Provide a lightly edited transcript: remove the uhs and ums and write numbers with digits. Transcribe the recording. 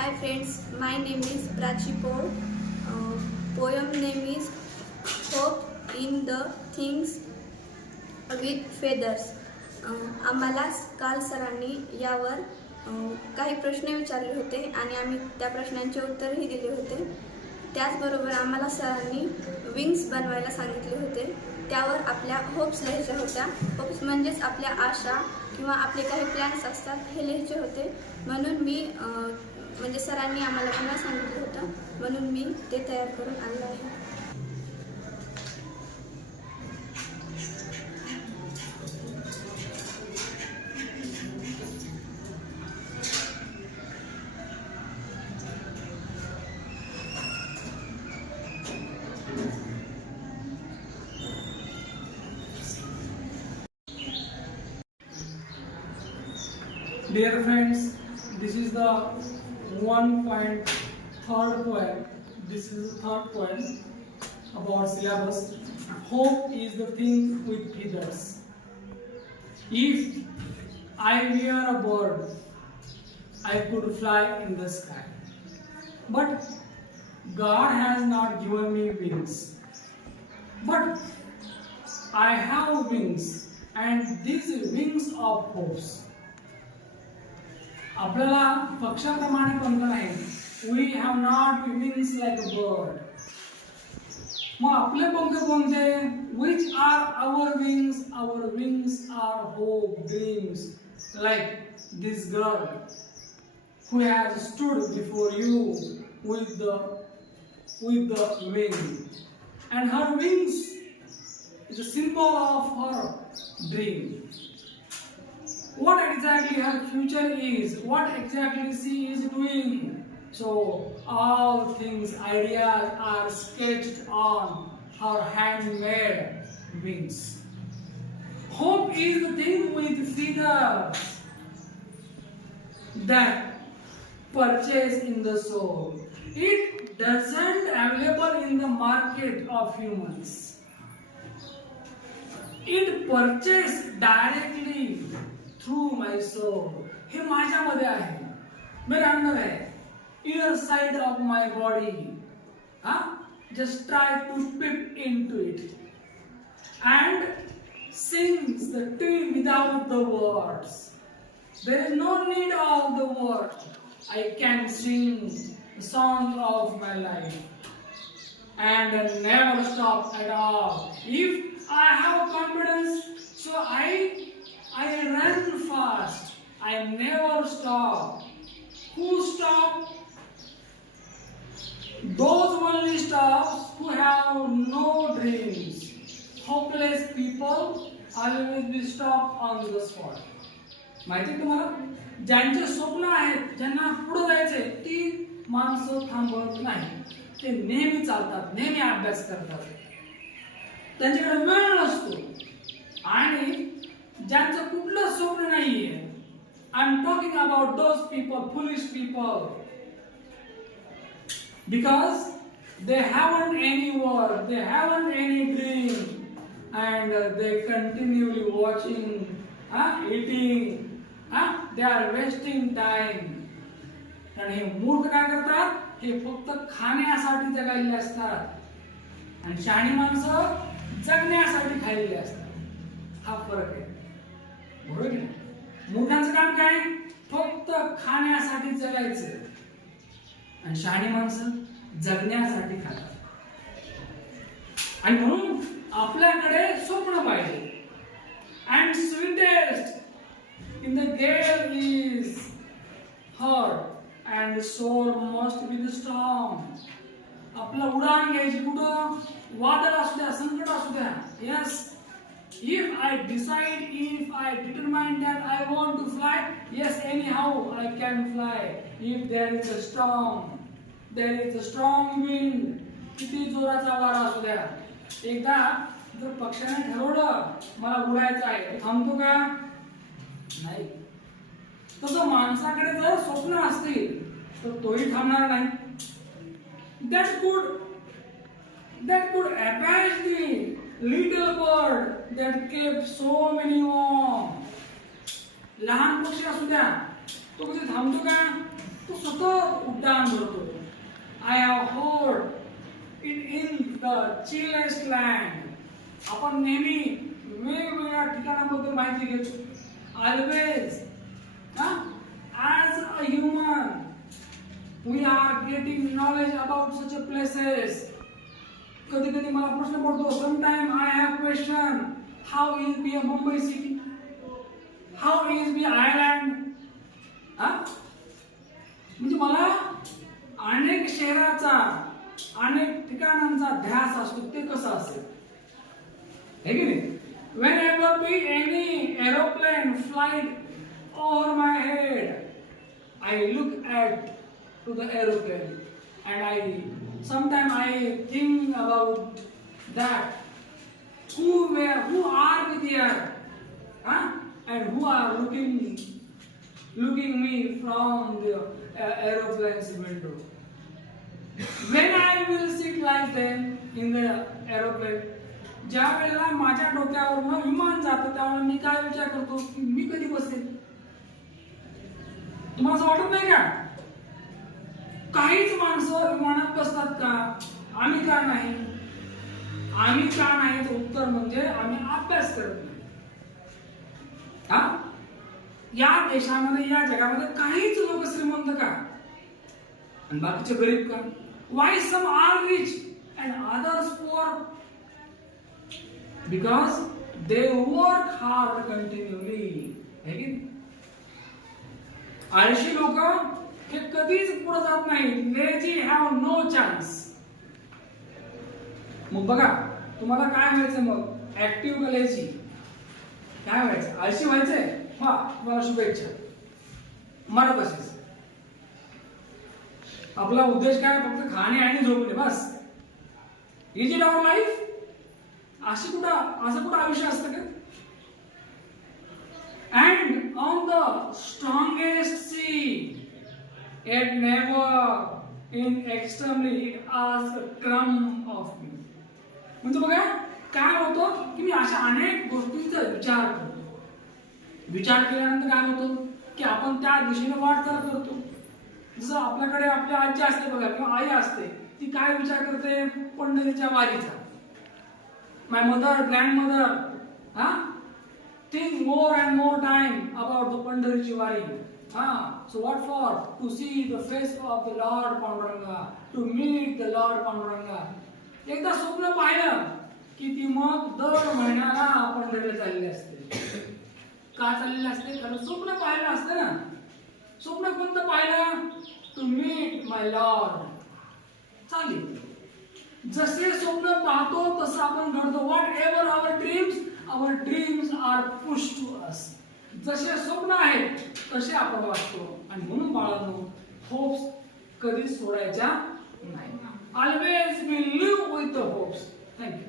Hi friends, my name is Prachi Paul. Poem name is Hope in the Things with Feathers. आम्हाला काल सरांनी यावर काही प्रश्न विचारले होते आणि आम्ही त्या प्रश्नांचे उत्तरही दिले होते. त्याचबरोबर आम्हाला सरांनी विंग्स बनवायला सांगितले होते. त्यावर आपल्या होप्स लिहायच्या होत्या. होप्स म्हणजेच आपल्या आशा किंवा आपले काही प्लॅन्स असतात हे लिहायचे होते. म्हणून मी म्हणजे सरांनी आम्हाला पुन्हा सांगितलं होतं, म्हणून मी ते तयार करून आणलं आहे. Dear friends, this is the 1.3rd poem. This is the third poem about syllabus. Hope is the thing with feathers. If I were a bird, I could fly in the sky. But God has not given me wings. But I have wings, and these wings of hopes. आपल्याला पक्षाप्रमाणे पंख नाही. We have not wings like a bird. मग आपले पंख कोणते? Which are our wings? Our wings are hope, dreams, like this girl who has stood before you with the wing, and her wings is a symbol of her dream. What exactly her future is, what exactly she is doing. So all things, ideas are sketched on her handmade wings. Hope is the thing with feathers that purchase in the soul. It doesn't available in the market of humans. It purchase directly through my soul. हे माझ्यामध्ये आहे, मेरे अंदर है, inner side of my body. Just try to peep into it and sings the tune without the words. There is no need of the words. I can sing the song of my life and never stop at all. If I have confidence, so I run fast. I never stop. Who stop? Those only stop who have no dreams. Hopeless people always be stopped on the spot. माहिती तुम्हाला? ज्यांचे स्वप्न आहेत, ज्यांना पुढे जायचे, ती माणसं थांबत नाही. ते नेहमी चालतात, नेहमी अभ्यास करतात. त्यांच्याकडे वेळ नसतो. आणि ज्यांचं कुठलं स्वप्न नाहीये, I am talking about those people, foolish people, because they haven't any work, they haven't any dream, and they continually watching, eating, they are wasting time. आणि हे मूर्ख काय करतात? हे फक्त खाण्यासाठी जगायले असतात, आणि शहाणी माणसं जगण्यासाठी खाल्लेली असतात. हा फरक आहे, बरोबर आहे? मूर्खांचं काम काय? फक्त खाण्यासाठी जगायचं, आणि शहाणी माणसं जगण्यासाठी खातात. आणि म्हणून आपल्याकडे स्वप्न पाहिजे. And sweetest in the gale is heart, and soul must be the strong. आपला उडान घ्यायची कुठं? वादळ असू द्या, संकट असू द्या. Yes, if I decide, if I determine that I want to fly, yes, anyhow I can fly. If there is a storm, there is a strong wind. किती जोराचा वारा असू द्या. एकदा जर पक्षाने ठरवलं मला उडायचं आहे, थांबतो का? नाही. तसं माणसाकडे जर स्वप्न असतील तर तोही थांबणार नाही. That could abash the little bird that kept so many warm. लहान पक्षी असू द्या, तो कधी थांबतो का? तो सतत उड्डाण भरतो. I have heard in the chillest land. आपण नेहमी वेगवेगळ्या ठिकाणाबद्दल माहिती घेतो. Always as a human we are getting knowledge about such a places. कधी कधी मला प्रश्न पडतो. Sometime I have question, how is be a Mumbai city, how is be island. म्हणजे मला अनेक शहराचा, अनेक ठिकाणांचा ध्यास असतो. ते कसं असेल है की नाही. Whenever be any aeroplane flight over my head, I look at to the aeroplane and sometimes I think about that who are there, and who are looking me from the aeroplane's window. When I will sit like them in the aeroplane, ज्या वेळेला माझ्या डोक्यावरनं विमान जातं त्यावेळेला मी काय विचार करतो की मी कधी बसेल. तुम्हाला असं वाटत नाही का? काहीच माणसं विमानात बसतात का? आम्ही का नाही? आम्ही का नाही उत्तर म्हणजे आम्ही अभ्यास करत नाही. या देशामध्ये, या जगामध्ये काहीच लोक श्रीमंत का आणि बाकीचे गरीब का? Why some are rich and others poor? Because they work hard continually. है की नाही? आळशी लोक हे कधीच पुढे जात नाही. Lazy have no chance. मग बघा तुम्हाला काय व्हायचं मग? ऍक्टिव्ह का लेझी? काय व्हायचं? आळशी व्हायचंय? तुम्हाला शुभेच्छा. मारा तशीच. आपला उद्देश काय? फक्त खाणे आणि झोपणे बस. Is it our life? असं कुठं आयुष्य असतं का? And on the strongest sea it never in extremely आज क्रम ऑफ मी. म्हणजे बघा काय होतं की मी अशा अनेक गोष्टींचा विचार करतो. विचार केल्यानंतर काय होतं की आपण त्या दिशेने वाटचाल करतो. जसं आपल्याकडे आपली आजी असते बघा किंवा आई असते, ती काय विचार करते? पंढरीच्या वारीचा. My mother, grandmother, think more and more time about the Pandarichi Vari. So what for? To see the face of the Lord Panduranga, to meet the Lord Panduranga. एकदा स्वप्न पाहिलं की ती मग दर महिन्याला पंढरीला चाललेली असते. का चाललेली असते? कारण स्वप्न पाहिलं असतं ना. स्वप्न कोणतं पाहिलं? To meet my lord. चालेल. जसे स्वप्न पाहतो तसं आपण घडतो. Whatever our dreams are push to us. जसे स्वप्न आहेत तसे आपण वाटतो. आणि म्हणून बाळांनो, होप्स कधीच सोडायच्या नाही. Always we live with the hopes. Thank you.